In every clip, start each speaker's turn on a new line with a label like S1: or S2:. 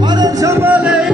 S1: Madam Sabale,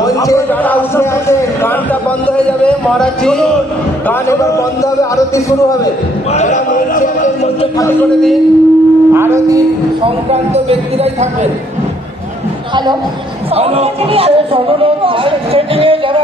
S1: বলছে যারা উঠে আছে গানটা বন্ধ হয়ে যাবে মহারাজজি গান এবার বন্ধ হবে আরতি শুরু হবে। যারা বলছে খালি আরতি সংক্রান্ত ব্যক্তিরাই থাকবেন।
S2: হ্যালো?
S3: অনুরোধ সেটিংয়ে যারা